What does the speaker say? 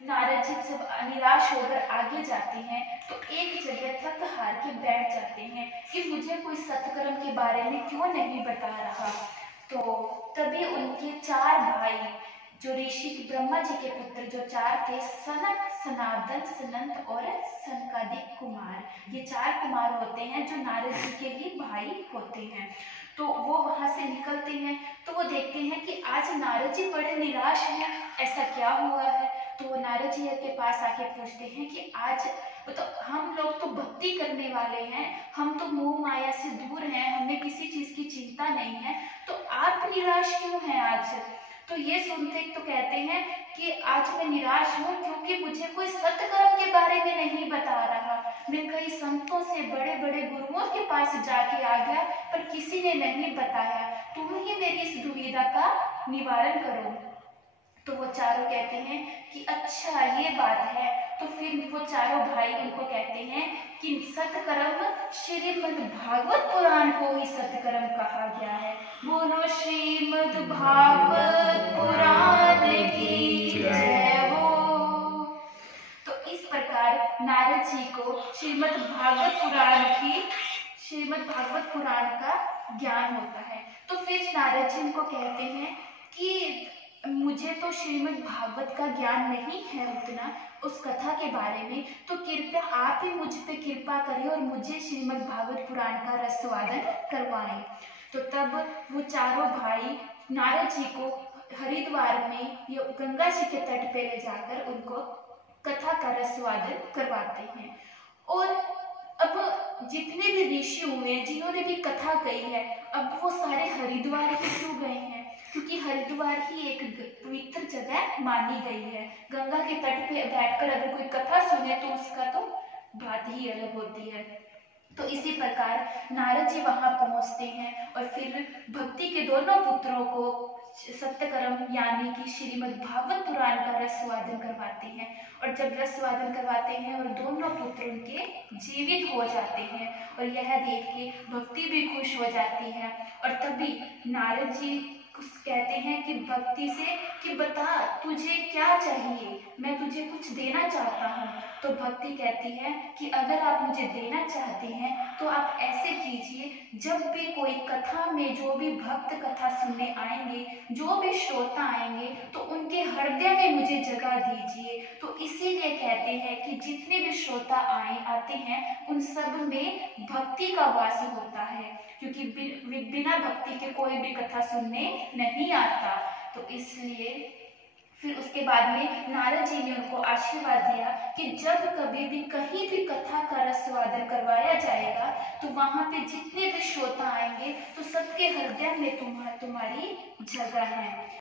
नारद जी जब निराश होकर आगे जाते हैं तो एक जगह थक हार के बैठ जाते हैं कि मुझे कोई सत्कर्म के बारे में क्यों नहीं बता रहा। तो तभी उनके चार भाई जो ऋषि ब्रह्मा जी के पुत्र जो चार थे, सनक, सनातन, सनंत और सनकादिक कुमार, ये चार कुमार होते हैं जो नारद जी के ही भाई होते हैं। तो वो वहां से निकलते हैं तो वो देखते हैं कि आज नारद जी बड़े निराश हैं, ऐसा क्या हुआ है। तो वो नारद जी के पास आके पूछते हैं कि आज तो हम लोग तो भक्ति करने वाले हैं, हम तो मोह माया से दूर हैं, हमें किसी चीज की चिंता नहीं है, तो आप निराश क्यों हैं आज। तो ये सुनते तो कहते हैं कि आज मैं निराश हूँ क्योंकि मुझे कोई सत्कर्म के बारे में नहीं बता रहा। मैं कई संतों से, बड़े बड़े गुरुओं के पास जाके आ गया पर किसी ने नहीं बताया। तुम ही मेरी इस दुविधा का निवारण करो। तो वो चारों कहते हैं कि अच्छा ये बात है। तो फिर वो चारों भाई उनको कहते हैं कि सत्कर्म श्रीमद् भागवत पुराण को ही सत्कर्म कहा गया है। बोलो श्रीमद् भागवत पुराण की जय हो। तो इस प्रकार नारद जी को श्रीमद् भागवत पुराण का ज्ञान होता है। तो फिर नारद जी उनको कहते हैं कि मुझे तो श्रीमद् भागवत का ज्ञान नहीं है उतना उस कथा के बारे में, तो कृपया आप ही मुझ पे कृपा करें और मुझे श्रीमद् भागवत पुराण का रसवादन करवाएं। तो तब वो चारों भाई नारद जी को हरिद्वार में या गंगा जी के तट पे ले जाकर उनको कथा का रसवादन करवाते हैं। और अब जितने भी ऋषि हुए जिन्होंने भी कथा कही है, अब वो सारे हरिद्वार ही क्यों गए हैं, क्योंकि हरिद्वार ही एक पवित्र जगह मानी गई है। गंगा के तट पे बैठकर अगर कोई कथा सुने तो उसका तो बात ही अलग होती है। तो इसी प्रकार नारद जी वहां पहुंचते हैं और फिर भक्ति के दोनों पुत्रों को सत्यकर्म यानी कि श्रीमद् भागवत पुराण का रसवादन करवाते हैं। और जब रसवादन करवाते हैं और दोनों पुत्र उनके जीवित हो जाते हैं और यह देख के भक्ति भी खुश हो जाती है। और तभी नारद जी कहते हैं कि भक्ति से कि बता तुझे क्या चाहिए, मैं तुझे कुछ देना चाहता हूँ। तो भक्ति कहती है कि अगर आप मुझे देना चाहते हैं तो आप ऐसे कीजिए, जब भी कोई कथा में जो भी भक्त कथा सुनने आएंगे, जो भी श्रोता आएंगे, तो उनके हृदय में मुझे जगह दीजिए। तो इसीलिए कहते हैं कि जितने भी श्रोता आते हैं उन सब में भक्ति का वास होता है, क्योंकि बिना भक्ति के कोई भी कथा सुनने नहीं आता। तो इसलिए फिर उसके बाद में नारद जी ने उनको आशीर्वाद दिया कि जब कभी भी कहीं भी कथा का रसवादन करवाया जाएगा तो वहां पे जितने भी श्रोता आएंगे तो सबके हृदय में तुम्हारी जगह है।